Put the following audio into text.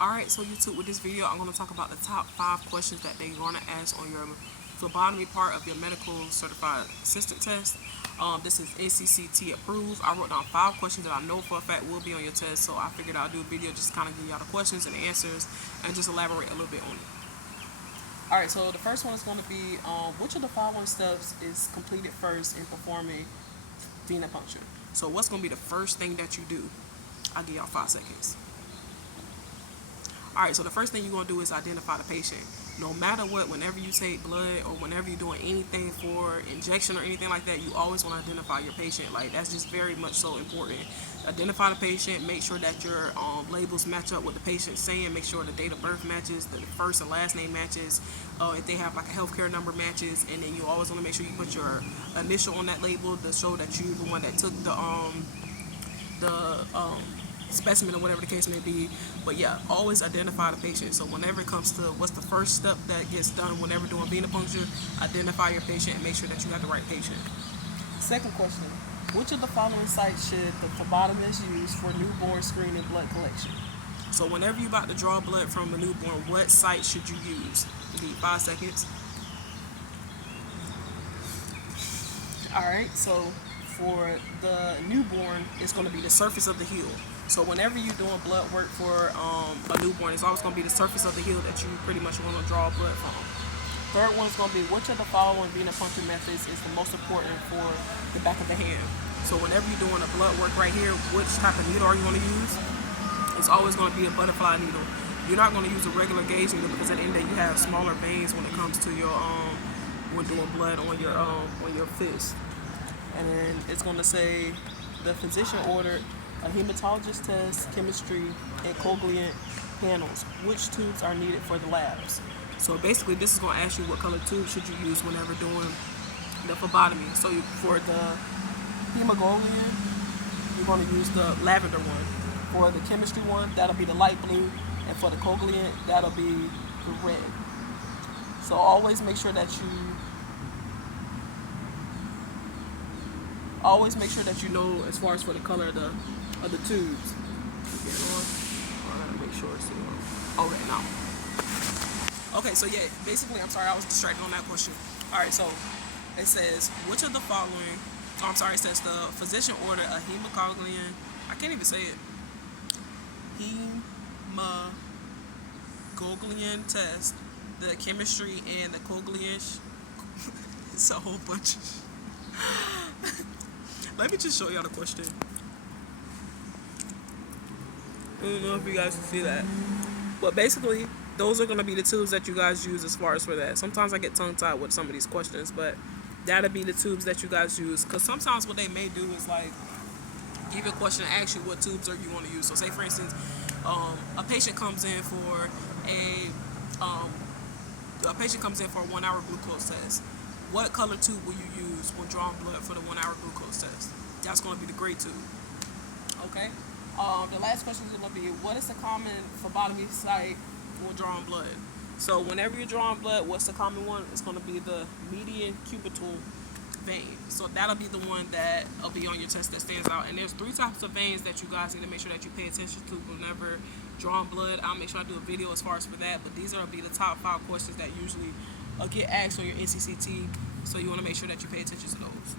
Alright, so YouTube, with this video, I'm going to talk about the top 5 questions that they're going to ask on your phlebotomy part of your medical certified assistant test. This is NCCT approved. I wrote down 5 questions that I know for a fact will be on your test, so I figured I'll do a video just kind of give y'all the questions and the answers and just elaborate a little bit on it. Alright, so the first one is going to be, which of the following steps is completed first in performing venipuncture? So what's going to be the first thing that you do? I'll give y'all 5 seconds. Alright, so the first thing you're going to do is identify the patient. No matter what, whenever you take blood or whenever you're doing anything for injection or anything like that, you always want to identify your patient. Like, that's just very much so important. Identify the patient, make sure that your labels match up with the patient saying, make sure the date of birth matches, the first and last name matches, if they have like a healthcare number matches, and then you always want to make sure you put your initial on that label to show that you're the one that took the specimen or whatever the case may be. But yeah, always identify the patient. So whenever it comes to what's the first step that gets done whenever doing venipuncture, identify your patient and make sure that you got the right patient. Second question, which of the following sites should the phlebotomist use for newborn screening blood collection? So whenever you're about to draw blood from a newborn, what site should you use? You need 5 seconds. Alright, so for the newborn, it's going to be the surface of the heel. So whenever you're doing blood work for a newborn, it's always going to be the surface of the heel that you pretty much want to draw blood from. Third one is going to be, which of the following venipuncture methods is the most important for the back of the hand? So whenever you're doing a blood work right here, which type of needle are you going to use? It's always going to be a butterfly needle. You're not going to use a regular gauge needle because at the end of the day, you have smaller veins when it comes to your when doing blood on your fist. And then it's going to say the physician ordered a hematologist test, chemistry, and coagulation panels. Which tubes are needed for the labs? So basically, this is going to ask you what color tube should you use whenever doing the phlebotomy. So for the hemoglobin, you're going to use the lavender one. For the chemistry one, that'll be the light blue, and for the coagulation, that'll be the red. So always make sure that you know as far as for the color of the tubes. Get on. I gotta make sure it's on. Okay, now. Okay, so yeah, basically, I'm sorry, I was distracted on that question. Alright, so it says, which of the following, it says the physician ordered a hemoglobin, I can't even say it, hemoglobin test, the chemistry, and the coagulation. It's a whole bunch of Let me just show y'all the question. I don't know if you guys can see that. But basically, those are going to be the tubes that you guys use as far as for that. Sometimes I get tongue-tied with some of these questions, but that'll be the tubes that you guys use. Because sometimes what they may do is like give you a question and ask you what tubes are you want to use. So say for instance, a patient comes in for a 1-hour glucose test. What color tube will you use when drawing blood for the 1-hour glucose test? That's going to be the gray tube. Okay. The last question is going to be, what is the common phlebotomy site for drawing blood? So whenever you're drawing blood, what's the common one? It's going to be the median cubital vein. So that'll be the one that will be on your test that stands out. And there's 3 types of veins that you guys need to make sure that you pay attention to whenever drawing blood. I'll make sure I do a video as far as for that. But these are going to be the top 5 questions that usually get asked on your NCCT. So you want to make sure that you pay attention to those.